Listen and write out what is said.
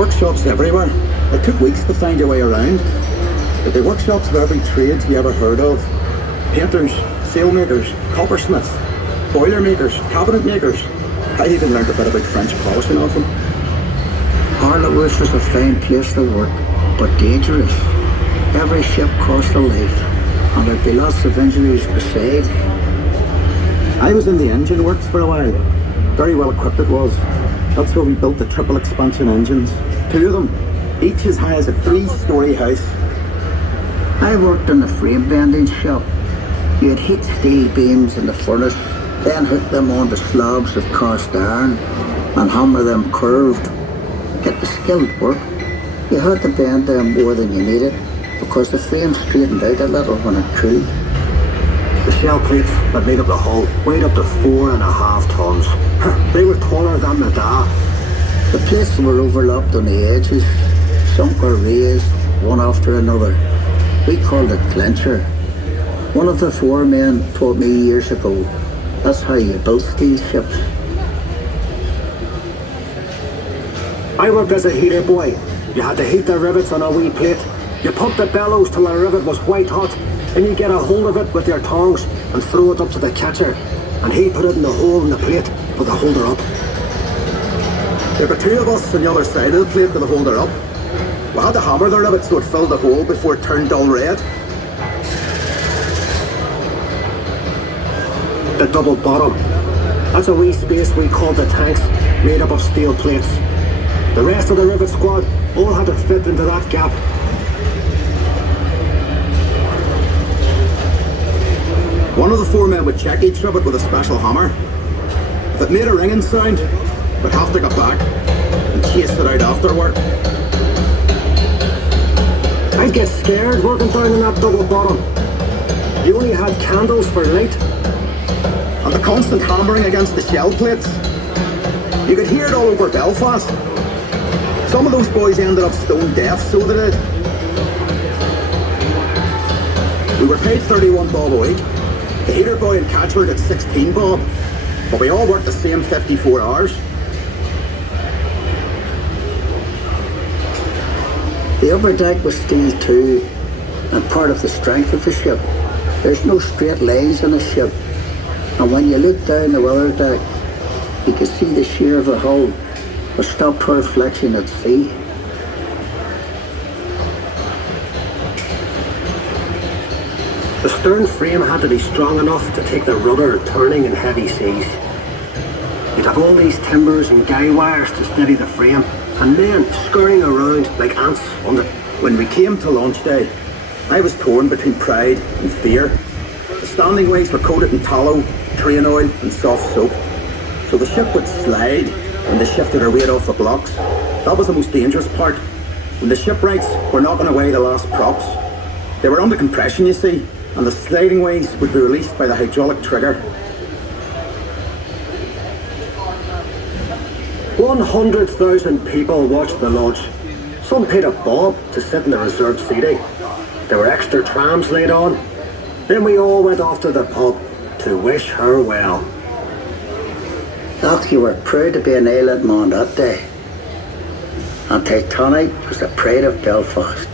Workshops everywhere. It took weeks to find your way around. But the workshops of every trade you ever heard of. Painters, sailmakers, coppersmiths, boiler makers, cabinet makers. I even learned a bit about French polishing off them. Harlow's was a fine place to work, but dangerous. Every ship cost a life, and there'd be lots of injuries beside. I was in the engine works for a while. Very well equipped it was. That's where we built the triple expansion engines. 2 of them, each as high as a 3-story house. I worked in the frame bending shop. You'd heat steel beams in the furnace, then hook them onto slabs of cast iron and hammer them curved. It was skilled work. You had to bend them more than you needed because the frame straightened out a little when it cooled. The shell plates that made up the hull weighed up to 4.5 tons. They were taller than the da. The plates were overlapped on the edges. Some were raised, one after another. We called it clincher. One of the foremen taught me years ago, that's how you built steel ships. I worked as a heater boy. You had to heat the rivets on a wee plate. You pumped the bellows till the rivet was white hot, and you get a hold of it with your tongs and throw it up to the catcher, and he put it in the hole in the plate for the holder up. There were 2 of us on the other side of the plate with the holder up. We had to hammer the rivet so it filled the hole before it turned dull red. The double bottom. That's a wee space we called the tanks, made up of steel plates. The rest of the rivet squad all had to fit into that gap. One of the foremen would check each rivet with a special hammer. If it made a ringing sound, we'd have to go back and chase it out afterward. I'd get scared working down in that double bottom. You only had candles for light. And the constant hammering against the shell plates. You could hear it all over Belfast. Some of those boys ended up stone deaf, so they did. We were paid 31 bob a week. The heater boy and catcher got 16 bob. But we all worked the same 54 hours. The upper deck was steel too, and part of the strength of the ship. There's no straight lines in a ship, and when you look down the weather deck, you can see the shear of the hull, but stop for reflection at sea. The stern frame had to be strong enough to take the rudder turning in heavy seas. You'd have all these timbers and guy wires to steady the frame, and men scurrying around like ants under. When we came to launch day, I was torn between pride and fear. The standing ways were coated in tallow, train oil and soft soap. So the ship would slide when they shifted her weight off the blocks. That was the most dangerous part. When the shipwrights were knocking away the last props. They were under compression, you see, and the sliding ways would be released by the hydraulic trigger. 100,000 people watched the launch. Some paid a bob to sit in the reserved seating. There were extra trams laid on. Then we all went off to the pub to wish her well. Doc, you were proud to be an island man that day. And Titanic was the pride of Belfast.